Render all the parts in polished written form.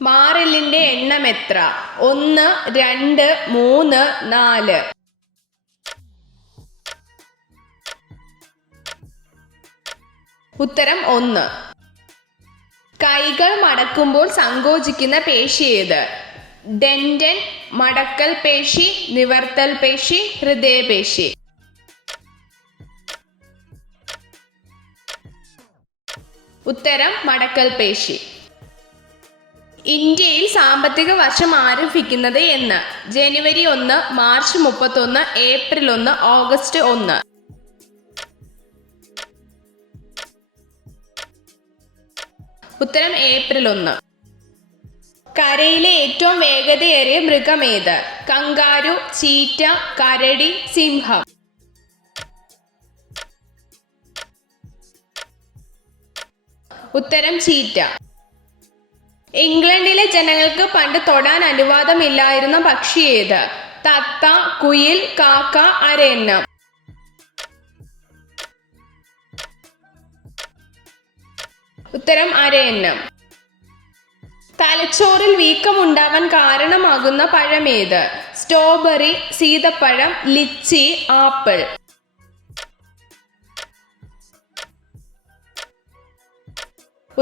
മാറിലിന്റെ എണ്ണം എത്ര? 1, 2, 3, 4. ഉത്തരം 1. കൈകൾ മടക്കുമ്പോൾ സങ്കോചിക്കുന്ന പേശി ഏത്? ഡെൻഡൻ, മടക്കൽ പേശി, നിവർത്തൽ പേശി, ഹൃദയപേശി. ഉത്തരം മടക്കൽ പേശി. ഇന്ത്യയിൽ സാമ്പത്തിക വർഷം ആരംഭിക്കുന്നത് എന്ന്? ജനുവരി 1, മാർച്ച് 31, ഏപ്രിൽ 1, ഓഗസ്റ്റ് 1. ഉത്തരം ഏപ്രിൽ 1. കരയിലെ ഏറ്റവും വേഗതയേറിയ മൃഗം ഏത്? കങ്കാരു, ചീറ്റ, കരടി, സിംഹം. ഉത്തരം ചീറ്റ. ഇംഗ്ലണ്ടിലെ ജനങ്ങൾക്ക് പണ്ട് തൊടാൻ അനുവാദമില്ലായിരുന്ന പക്ഷി ഏത്? തത്ത, കുയിൽ, കാക്ക, അരയന്നം. ഉത്തരം അരയന്നം. തലച്ചോറിൽ വീക്കമുണ്ടാവാൻ കാരണമാകുന്ന പഴമേത്? സ്ട്രോബെറി, സീതപ്പഴം, ലിച്ചി, ആപ്പിൾ.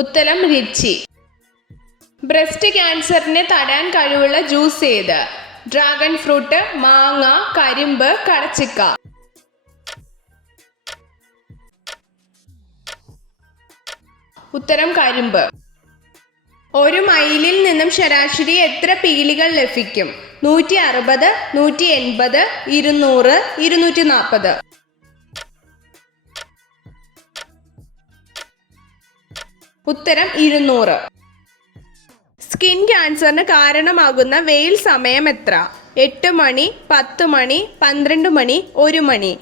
ഉത്തരം ലിച്ചി. ബ്രസ്റ്റ് ക്യാൻസറിനെ തടയാൻ കഴിവുള്ള ജ്യൂസ് ഏത്? ഡ്രാഗൺ ഫ്രൂട്ട്, മാങ്ങ, കരിമ്പ്, കടച്ചിക്ക. ഉത്തരം കരിമ്പ്. ഒരു മൈലിൽ നിന്നും ശരാശരി എത്ര പീലികൾ ലഭിക്കും? 160, 180, 200, 240. ഉത്തരം 200. സ്കിൻ ക്യാൻസറിന് കാരണമാകുന്ന വെയിൽ സമയം എത്ര? 8 മണി, 10 മണി, 12 മണി, 1 മണി.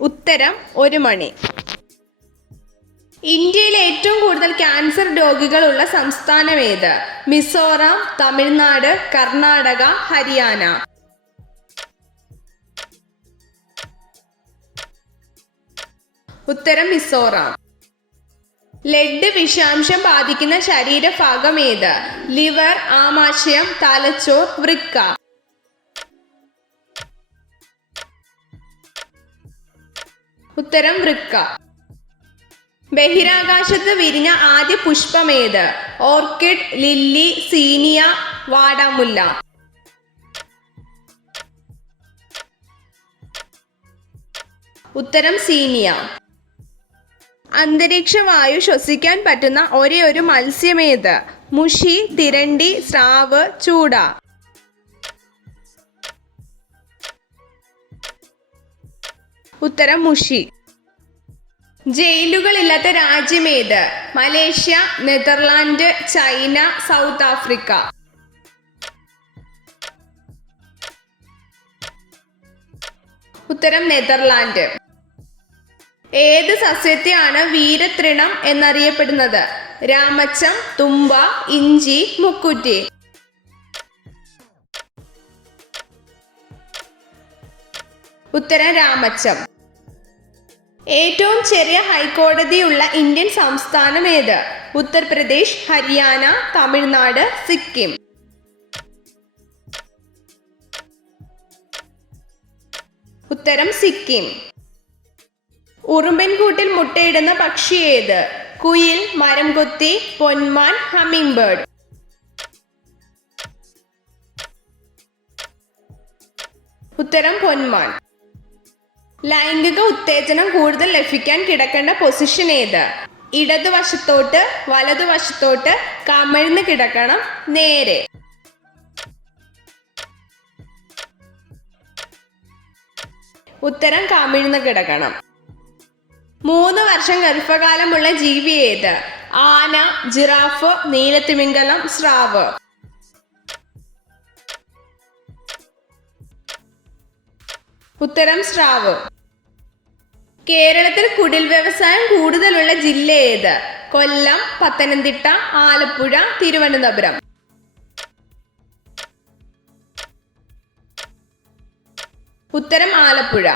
ഉത്തരം 1 മണി. ഇന്ത്യയിൽ ഏറ്റവും കൂടുതൽ ക്യാൻസർ രോഗികളുള്ള സംസ്ഥാനം ഏത്? മിസോറാം, തമിഴ്നാട്, കർണാടക, ഹരിയാന. ഉത്തരം മിസോറാം. ലെഡ് വിഷാംശം ബാധിക്കുന്ന ശരീരഭാഗം ഏത്? ലിവർ, ആമാശയം, തലച്ചോർ, വൃക്ക. ഉത്തരം വൃക്ക. ബഹിരാകാശത്ത് വിരിഞ്ഞ ആദ്യ പുഷ്പം ഏത്? ഓർക്കിഡ്, ലില്ലി, സീനിയ, വാടാമുല്ല. ഉത്തരം സീനിയ. അന്തരീക്ഷ വായു ശ്വസിക്കാൻ പറ്റുന്ന ഒരേയൊരു മത്സ്യമേത്? മുഷി, തിരണ്ടി, സ്രാവ്, ചൂട. ഉത്തരം മുഷി. ജയിലുകളില്ലാത്ത രാജ്യമേത്? Malaysia, Netherland, China, South Africa. ഉത്തരം നെതർലാൻഡ്. ഏത് സസ്യത്തെയാണ് വീരതൃണം എന്നറിയപ്പെടുന്നത്? രാമച്ചം, തുമ്പ, ഇഞ്ചി, മുക്കുറ്റി. ഉത്തരം രാമച്ചം. ഏറ്റവും ചെറിയ ഹൈക്കോടതിയുള്ള ഇന്ത്യൻ സംസ്ഥാനം ഏത്? ഉത്തർപ്രദേശ്, ഹരിയാന, തമിഴ്നാട്, സിക്കിം. ഉത്തരം സിക്കിം. ഉറുമ്പൻകൂട്ടിൽ മുട്ടയിടുന്ന പക്ഷി ഏത്? കുയിൽ, മരംകൊത്തി, പൊന്മാൻ, ഹമ്മിങ് ബേർഡ്. ഉത്തരം പൊന്മാൻ. ലൈംഗിക ഉത്തേജനം കൂടുതൽ ലഭിക്കാൻ കിടക്കേണ്ട പൊസിഷൻ ഏത്? ഇടതുവശത്തോട്ട്, വലതുവശത്തോട്ട്, കമിഴ്ന്ന് കിടക്കണം, നേരെ. ഉത്തരം കമിഴ്ന്ന് കിടക്കണം. 3 വർഷം ഗർഭകാലമുള്ള ജീവി ഏത്? ആന, ജിറാഫ്, നീലത്തിമിംഗലം, സ്രാവ്. ഉത്തരം സ്രാവ്. കേരളത്തിൽ കുടിൽ വ്യവസായം കൂടുതലുള്ള ജില്ല ഏത്? കൊല്ലം, പത്തനംതിട്ട, ആലപ്പുഴ, തിരുവനന്തപുരം. ഉത്തരം ആലപ്പുഴ.